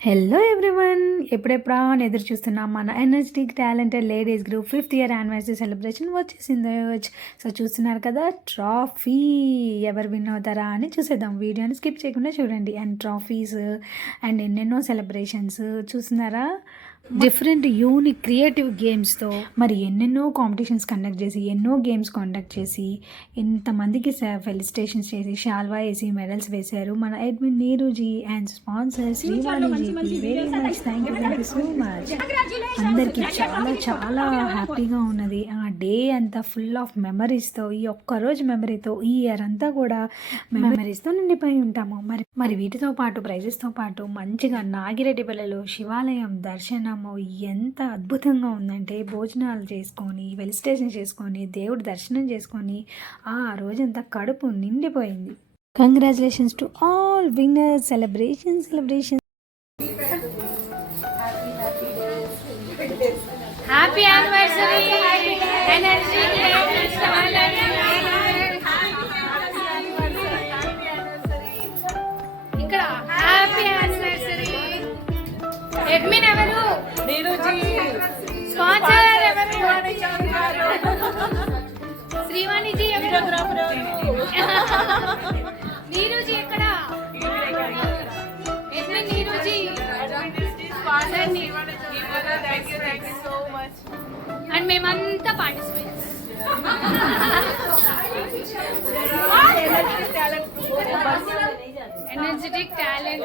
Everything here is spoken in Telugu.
Hello everyone! ఎప్పుడెప్పుడా అని ఎదురు చూస్తున్నాం మన energetic talented ladies group 5th year anniversary celebration వచ్చేసిందోచ్. సో చూస్తున్నారు కదా ట్రాఫీ ఎవరు విన్ అవుతారా అని చూసేద్దాం. వీడియోని స్కిప్ చేయకుండా చూడండి. అండ్ ట్రాఫీస్ అండ్ ఎన్నెన్నో సెలబ్రేషన్స్ చూస్తున్నారా. డిఫరెంట్ యూనిక్ క్రియేటివ్ గేమ్స్తో మరి ఎన్నెన్నో కాంపిటీషన్స్ కండక్ట్ చేసి ఎన్నో గేమ్స్ కండక్ట్ చేసి ఇంతమందికి ఫెలిసిటేషన్స్ చేసి షాల్వా వేసి మెడల్స్ వేశారు మన అడ్మిన్ నీరుజీ అండ్ స్పాన్సర్ శ్రీవాణిజీకి very much thank you so much. అందరికీ చాలా చాలా హ్యాపీగా ఉన్నది. ఆ డే అంతా ఫుల్ ఆఫ్ మెమరీస్తో, ఈ ఒక్కరోజు మెమరీతో ఈ ఇయర్ అంతా కూడా మెమరీస్తో నిండిపోయి ఉంటాము. మరి వీటితో పాటు ప్రైజెస్తో పాటు మంచిగా నాగిరెడ్డి పిల్లలు శివాలయం దర్శనము ఎంత అద్భుతంగా ఉందంటే భోజనాలు చేసుకొని వెలిస్టేషన్ చేసుకొని దేవుడి దర్శనం చేసుకొని ఆ రోజంతా కడుపు నిండిపోయింది. Congratulations to all winners. Celebration. Happy anniversary energy ఇక్కడ హ్యాపీ యానివర్సరీ. అడ్మిన్ ఎవరు? స్పాన్సర్ ఎవరు? శ్రీవాణిజీ ఎవరు? నీరుజీ ఎక్కడ? అడ్మిన్ నీరుజీ. అండ్ మేమంతా పార్టిసిపేట్ ఎనర్జెటిక్ టాలెంట్